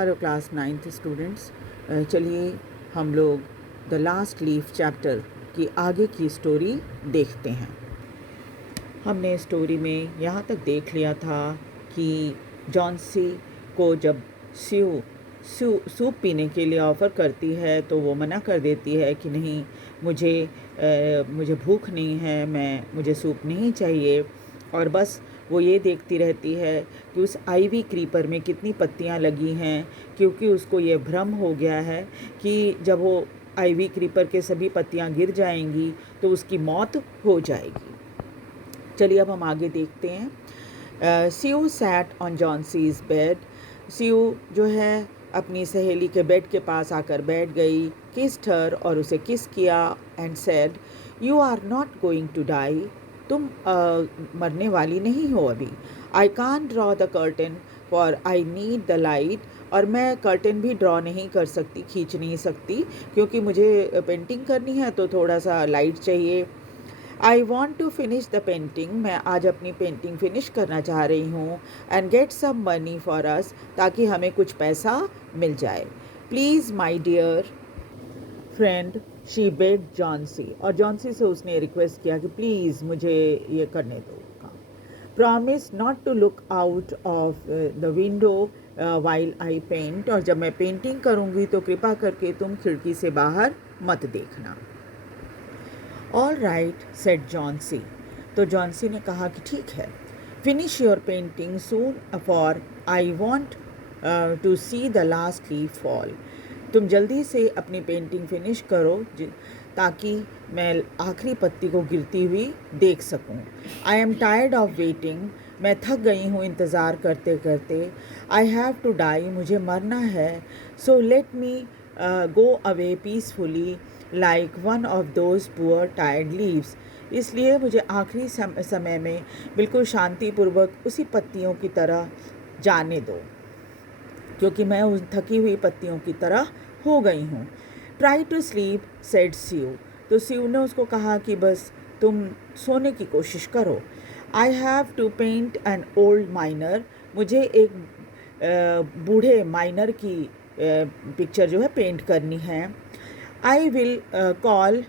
Hello class 9th students, चलिए हम लोग द लास्ट लीफ चैप्टर की आगे की स्टोरी देखते हैं। हमने स्टोरी में यहाँ तक देख लिया था कि जॉन्सी को जब सूप पीने के लिए ऑफ़र करती है तो वो मना कर देती है कि नहीं, मुझे भूख नहीं है, मुझे सूप नहीं चाहिए। और बस वो ये देखती रहती है कि उस आइवी क्रीपर में कितनी पत्तियां लगी हैं, क्योंकि उसको ये भ्रम हो गया है कि जब वो आइवी क्रीपर के सभी पत्तियां गिर जाएंगी तो उसकी मौत हो जाएगी। चलिए अब हम आगे देखते हैं। Sue sat on Johnsy's bed. Sue जो है अपनी सहेली के बेड के पास आकर बैठ गई, किस्ड हर और उसे किस किया and said, you are not going to die. तुम मरने वाली नहीं हो अभी। I can draw the curtain for I need the light. और मैं कर्टन भी ड्रॉ नहीं कर सकती, खींच नहीं सकती, क्योंकि मुझे पेंटिंग करनी है तो थोड़ा सा लाइट चाहिए। I want to finish the painting. मैं आज अपनी पेंटिंग फिनिश करना चाह रही हूँ। And get some money for us, ताकि हमें कुछ पैसा मिल जाए। Please my dear friend, she beg Johnsy. और जॉन्सी से उसने रिक्वेस्ट किया कि प्लीज़ मुझे ये करने दो काम। Promise not to look out of the window while I paint. और जब मैं पेंटिंग करूँगी तो कृपा करके तुम खिड़की से बाहर मत देखना। All right said Johnsy. तो जॉन्सी ने कहा कि ठीक है, finish your painting soon for I want to see the last leaf fall. तुम जल्दी से अपनी पेंटिंग फिनिश करो ताकि मैं आखिरी पत्ती को गिरती हुई देख सकूं। I am tired of waiting. मैं थक गई हूँ इंतज़ार करते करते। I have to die. मुझे मरना है। So let me go away peacefully like one of those poor tired leaves. इसलिए मुझे आखिरी समय में बिल्कुल शांतिपूर्वक उसी पत्तियों की तरह जाने दो, क्योंकि मैं उन थकी हुई पत्तियों की तरह हो गई हूँ। Try to sleep said Sue. तो सीयू ने उसको कहा कि बस तुम सोने की कोशिश करो। I have to paint an old miner. मुझे एक बूढ़े माइनर की पिक्चर जो है पेंट करनी है। I will call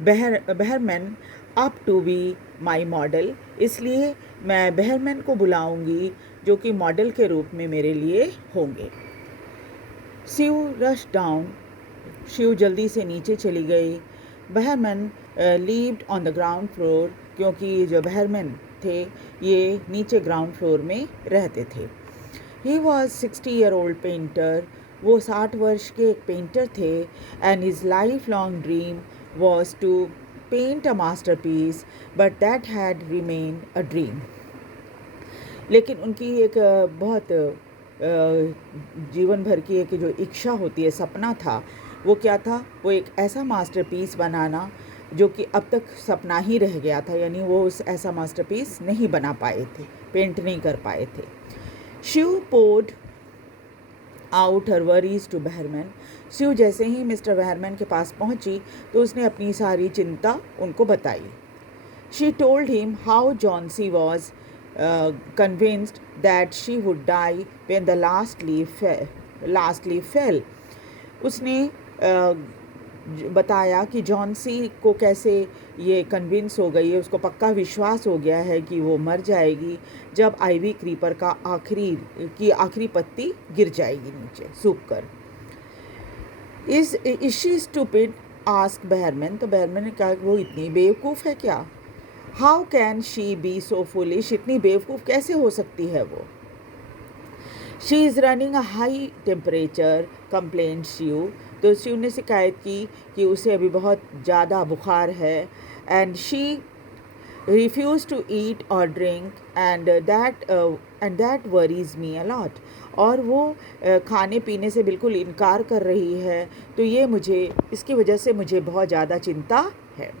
Behrman up to be my model. इसलिए मैं बहरमैन को बुलाऊंगी जो कि मॉडल के रूप में मेरे लिए होंगे। CU rush down. शिव जल्दी से नीचे चली गई। Behrman lived on the ground floor, क्योंकि जो बहरमैन थे ये नीचे ग्राउंड फ्लोर में रहते थे। He was 60-year-old painter. वो 60 वर्ष के एक पेंटर थे। And his lifelong dream was to paint a masterpiece, but that had remain a dream. लेकिन उनकी एक बहुत जीवन भर की एक जो इच्छा होती है, सपना था, वो क्या था? वो एक ऐसा मास्टरपीस बनाना जो कि अब तक सपना ही रह गया था, यानी वो उस ऐसा मास्टरपीस नहीं बना पाए थे, पेंट नहीं कर पाए थे। Shiv poured out her worries to Behrman. Shiv जैसे ही मिस्टर बहरमैन के पास पहुंची तो उसने अपनी सारी चिंता उनको बताई। She told him how Johnsy was convinced that she would die when the last leaf fell. उसने बताया कि जॉन्सी को कैसे ये कन्विंस हो गई है, उसको पक्का विश्वास हो गया है कि वो मर जाएगी जब आइवी क्रीपर का आखिरी पत्ती गिर जाएगी नीचे सूख कर। Is she stupid ask Behrman. तो बहरमैन ने कहा वो इतनी बेवकूफ़ है क्या? How can she be so foolish. इतनी बेवकूफ़ कैसे हो सकती है वो? She is running a high temperature complaint Shiv. तो शिव ने शिकायत की कि उसे अभी बहुत ज़्यादा बुखार है। And she refuse to eat और drink and that worries me a lot. और वो खाने पीने से बिल्कुल इनकार कर रही है, तो इसकी वजह से मुझे बहुत ज़्यादा चिंता है।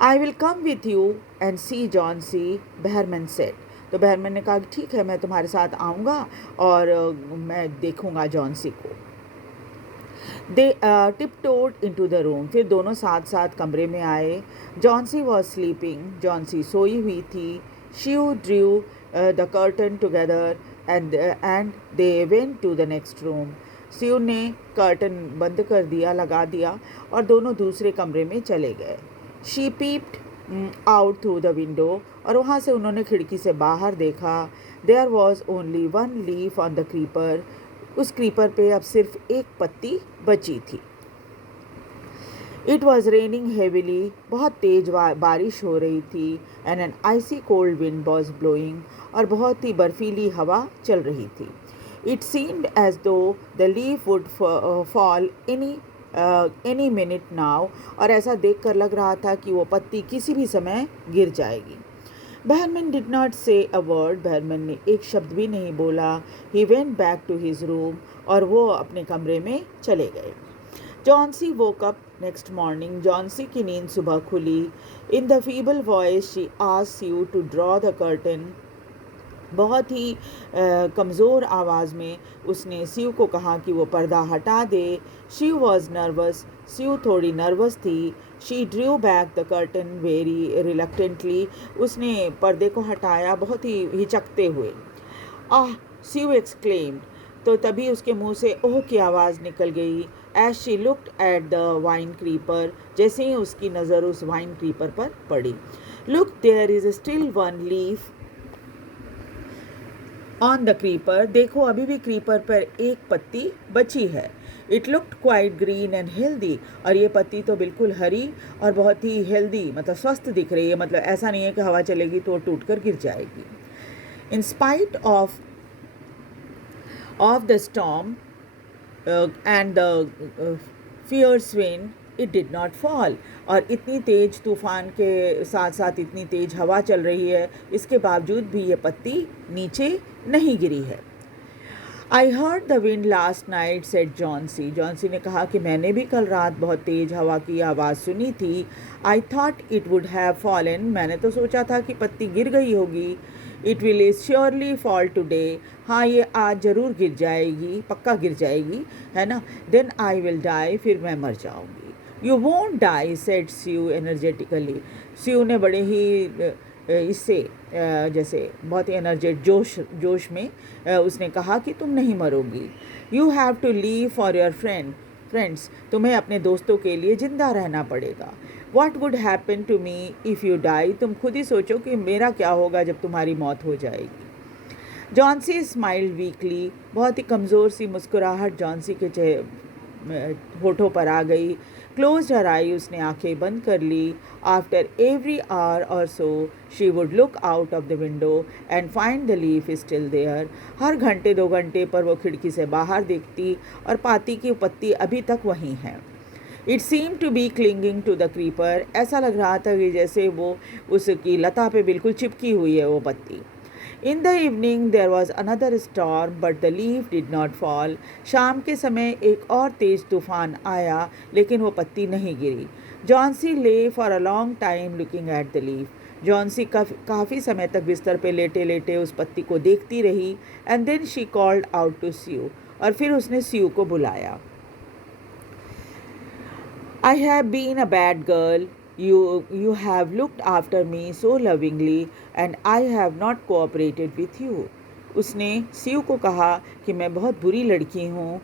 I will come with you and see Johnsy, Behrman said. तो बहरमैन ने कहा कि ठीक है, मैं तुम्हारे साथ आऊँगा और मैं देखूँगा जॉन्सी को। दे टिपटोड इनटू द रूम। फिर दोनों साथ साथ कमरे में आए। Johnsy was sleeping. जॉन्सी सोई हुई थी। She drew the curtain together and they went to the next room. Sue ने कर्टन बंद कर दिया, लगा दिया और दोनों दूसरे कमरे में चले गए. She peeped out through the window और वहाँ से उन्होंने खिड़की से बाहर देखा. There was only one leaf on the creeper. उस क्रीपर पे अब सिर्फ एक पत्ती बची थी. It was raining heavily. बहुत तेज बारिश हो रही थी. And an icy cold wind was blowing. और बहुत ही बर्फीली हवा चल रही थी. It seemed as though the leaf would fall any minute now. और ऐसा देखकर लग रहा था कि वो पत्ती किसी भी समय गिर जाएगी. Behrman did not say a word. Behrman ने एक शब्द भी नहीं बोला. He went back to his room. और वो अपने कमरे में चले गए. Johnsy woke up next morning. Johnsy की नींद सुबह खुली. In the feeble voice she asked Sue to draw the curtain. बहुत ही कमज़ोर आवाज़ में उसने स्यू को कहा कि वो पर्दा हटा दे. She was nervous. स्यू थोड़ी नर्वस थी. She drew back the curtain very reluctantly. उसने पर्दे को हटाया बहुत ही हिचकते हुए. Ah, Sue exclaimed. तो तभी उसके मुंह से ओह की आवाज़ निकल गई. As she looked at the vine creeper, जैसे ही उसकी नज़र उस वाइन क्रीपर पर पड़ी. Look, there is still one leaf on the creeper. देखो अभी भी क्रीपर पर एक पत्ती बची है. It looked quite green and healthy. और ये पत्ती तो बिल्कुल हरी और बहुत ही हेल्दी, मतलब स्वस्थ दिख रही है. मतलब ऐसा नहीं है कि हवा चलेगी तो टूट कर गिर जाएगी. In spite of the storm and the fierce wind, it did not fall. और इतनी तेज़ तूफ़ान के साथ साथ इतनी तेज़ हवा चल रही है, इसके बावजूद भी ये पत्ती नीचे नहीं गिरी है. I heard the wind last night, said Johnsy. Johnsy ने कहा कि मैंने भी कल रात बहुत तेज़ हवा की आवाज़ सुनी थी. I thought it would have fallen. मैंने तो सोचा था कि पत्ती गिर गई होगी. It will surely fall today. हाँ, ये आज ज़रूर गिर जाएगी, पक्का गिर जाएगी, है ना. Then I will die. फिर मैं मर जाऊँगी. You won't die, said Sue energetically. Sue ने बड़े ही इससे जैसे बहुत ही एनर्जेट जोश में उसने कहा कि तुम नहीं मरोगी. You have to leave for your friends. तुम्हें अपने दोस्तों के लिए ज़िंदा रहना पड़ेगा. What would happen to me if you die. तुम खुद ही सोचो कि मेरा क्या होगा जब तुम्हारी मौत हो जाएगी. Johnsy smiled weekly. बहुत ही कमज़ोर सी मुस्कुराहट जॉन्सी के होठों पर आ गई. Closed her eye. उसने आंखें बंद कर ली. आफ्टर एवरी आवर और so she would look out of the window and find the leaf still there. हर घंटे 2 घंटे पर वो खिड़की से बाहर देखती और पाती कि पत्ती अभी तक वहीं है. It seem to be clinging to the creeper. ऐसा लग रहा था कि जैसे वो उसकी लता पे बिल्कुल चिपकी हुई है वो पत्ती. In the evening there was another storm, but the leaf did not fall. शाम के समय एक और तेज़ तूफ़ान आया, लेकिन वो पत्ती नहीं गिरी. Johnsy lay for a long time looking at the leaf. Johnsy काफ़ी समय तक बिस्तर पे लेटे लेटे उस पत्ती को देखती रही. And then she called out to Sue. और फिर उसने स्यू को बुलाया. I have been a bad girl. You have looked after me so lovingly and I have not cooperated with you. उसने स्यू को कहा कि मैं बहुत बुरी लड़की हूँ.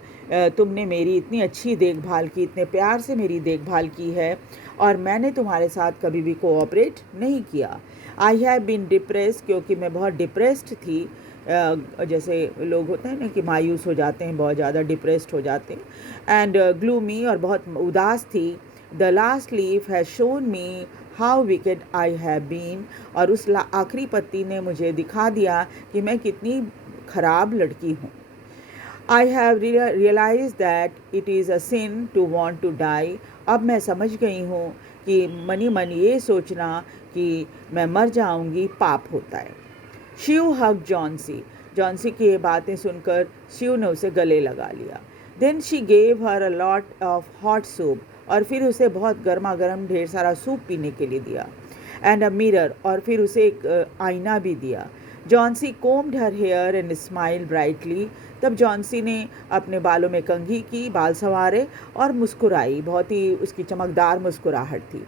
तुमने मेरी इतनी अच्छी देखभाल की, इतने प्यार से मेरी देखभाल की है और मैंने तुम्हारे साथ कभी भी कोऑपरेट नहीं किया. I have been depressed. क्योंकि मैं बहुत डिप्रेस्ड थी. जैसे लोग होते हैं ना कि मायूस हो जाते हैं, बहुत ज़्यादा डिप्रेस्ड हो जाते हैं. एंड ग्लूमी, और बहुत उदास थी. The last leaf has shown me how wicked I have been. और उस आखिरी पत्ती ने मुझे दिखा दिया कि मैं कितनी ख़राब लड़की हूँ. I have realized that it is a sin to want to die. अब मैं समझ गई हूँ कि मन ये सोचना कि मैं मर जाऊँगी पाप होता है. Sue hugged Johnsy. जॉन्सी की ये बातें सुनकर स्यू ने उसे गले लगा लिया. Then she gave her a lot of hot soup. और फिर उसे बहुत गर्मा गर्म ढेर सारा सूप पीने के लिए दिया. And a mirror. और फिर उसे एक आईना भी दिया. Johnsy combed her hair and smile brightly. तब जॉन्सी ने अपने बालों में कंघी की, बाल संवारे और मुस्कुराई. बहुत ही उसकी चमकदार मुस्कुराहट थी.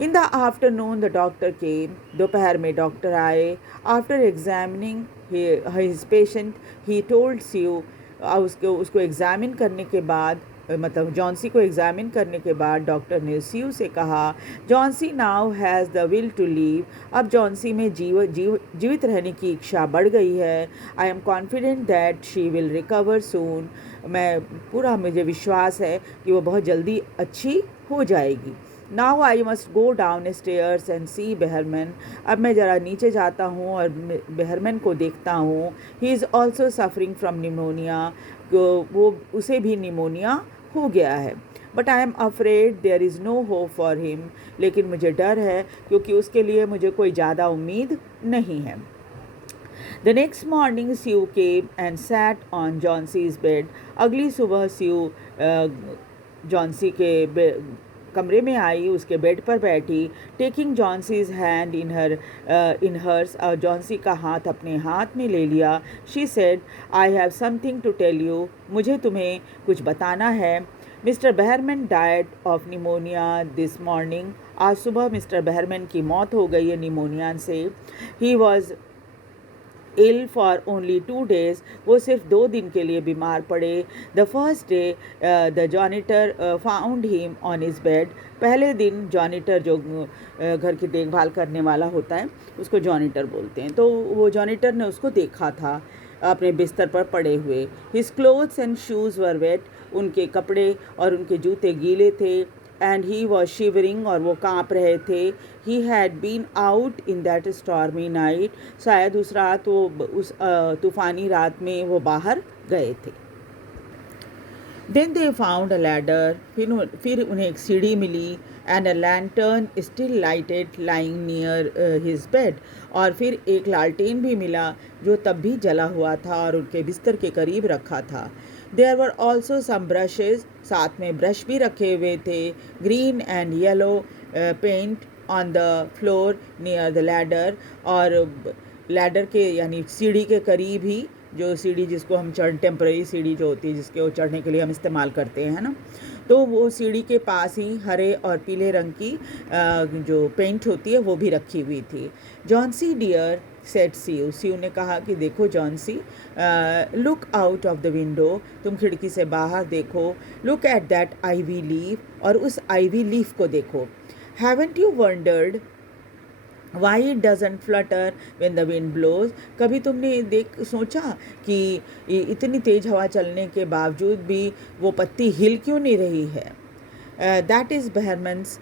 In the afternoon the doctor came. दोपहर में डॉक्टर आए. After examining his patient he told Sue, उसको एग्ज़ामिन करने के बाद, मतलब जॉन्सी को एग्ज़ामिन करने के बाद डॉक्टर ने स्यू से कहा, Johnsy now has the will to leave, अब जॉन्सी में जीवित रहने की इच्छा बढ़ गई है। I am confident that she will recover soon, मुझे विश्वास है कि वो बहुत जल्दी अच्छी हो जाएगी। Now I must go downstairs and see Behrman, अब मैं ज़रा नीचे जाता हूँ और बेहरमैन को देखता हूँ। He is also suffering from pneumonia, वो उसे भी निमोनिया हो गया है। But I am afraid there is no hope for him, लेकिन मुझे डर है क्योंकि उसके लिए मुझे कोई ज़्यादा उम्मीद नहीं है। The next morning Sue came and sat on Johnson's bed. अगली सुबह स्यू जॉन्सी के कमरे में आई, उसके बेड पर बैठी। Taking Johnsy's hand in hers, और जॉन्सी का हाथ अपने हाथ में ले लिया। She said, I have something to tell you, मुझे तुम्हें कुछ बताना है। Mister Behrman died of pneumonia this morning, आज सुबह मिस्टर बेहरमैन की मौत हो गई है निमोनिया से। He was ill for only 2 days, वो सिर्फ 2 दिन के लिए बीमार पड़े। The first day the janitor found him on his bed, पहले दिन जॉनिटर जो घर की देखभाल करने वाला होता है उसको जॉनिटर बोलते हैं, तो वो जॉनिटर ने उसको देखा था अपने बिस्तर पर पड़े हुए। His clothes and shoes were wait, उनके कपड़े और उनके जूते गीले थे। एंड ही वॉज शिवरिंग, और वो काँप रहे थे। He had been out in that stormy night, शायद उस रात वो उस तूफ़ानी रात में वो बाहर गए थे। Then they found a ladder, फिर उन्हें एक सीढ़ी मिली। And a lantern still lighted lying near his bed, और फिर एक लालटेन भी मिला जो तब भी जला हुआ था और उनके बिस्तर के करीब रखा था। There were also some brushes, साथ में ब्रश भी रखे हुए थे। Green and yellow paint on the floor near the ladder, और लैडर के यानी सीढ़ी के करीब ही, जो सीढ़ी जिसको हम टेम्परेरी सीढ़ी जो होती है जिसके वो चढ़ने के लिए हम इस्तेमाल करते हैं ना, तो वो सीढ़ी के पास ही हरे और पीले रंग की जो पेंट होती है वो भी रखी हुई थी। Johnsy dear said Sue, Sue ने कहा कि देखो Johnsy, look out of the window, तुम खिड़की से बाहर देखो। Look at that ivy leaf, और उस आईवी लीफ को देखो। Haven't you wondered Why it doesn't flutter when the wind blows, कभी तुमने सोचा कि इतनी तेज़ हवा चलने के बावजूद भी वो पत्ती हिल क्यों नहीं रही है। दैट इज़ बेहरमैन्स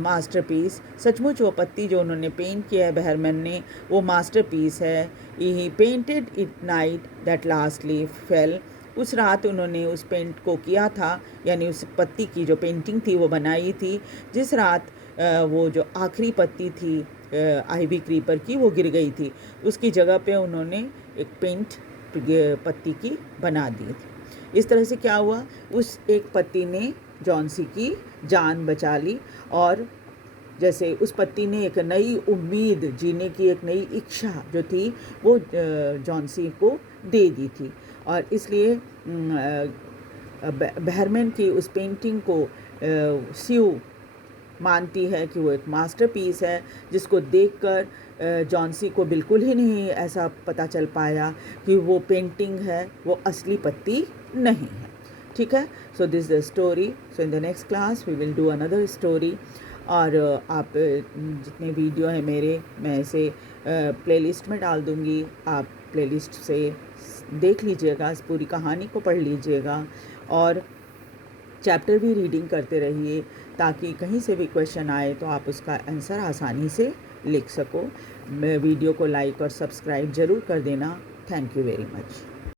मास्टरपीस, सचमुच वो पत्ती जो उन्होंने पेंट किया है बेहरमैन ने, वो मास्टरपीस है। He painted it night that last leaf fell, उस रात उन्होंने उस पेंट को किया था, यानी उस पत्ती की जो पेंटिंग थी वो बनाई थी जिस रात वो जो आखिरी पत्ती थी आईवी क्रीपर की वो गिर गई थी, उसकी जगह पे उन्होंने एक पेंट पत्ती की बना दी थी। इस तरह से क्या हुआ, उस एक पत्ती ने जॉन्सी की जान बचा ली, और जैसे उस पत्ती ने एक नई उम्मीद, जीने की एक नई इच्छा जो थी वो जॉन्सी को दे दी थी। और इसलिए बेहरमैन की उस पेंटिंग को स्यू मानती है कि वो एक मास्टरपीस है, जिसको देखकर जॉन्सी को बिल्कुल ही नहीं ऐसा पता चल पाया कि वो पेंटिंग है, वो असली पत्ती नहीं है। ठीक है, so this the story. So in the next class we will do another story. और आप जितने वीडियो हैं मेरे, मैं इसे प्लेलिस्ट में डाल दूँगी, आप प्लेलिस्ट से देख लीजिएगा, इस पूरी कहानी को पढ़ लीजिएगा, और चैप्टर भी रीडिंग करते रहिए ताकि कहीं से भी क्वेश्चन आए तो आप उसका आंसर आसानी से लिख सको। वीडियो को लाइक और सब्सक्राइब ज़रूर कर देना। Thank you very much.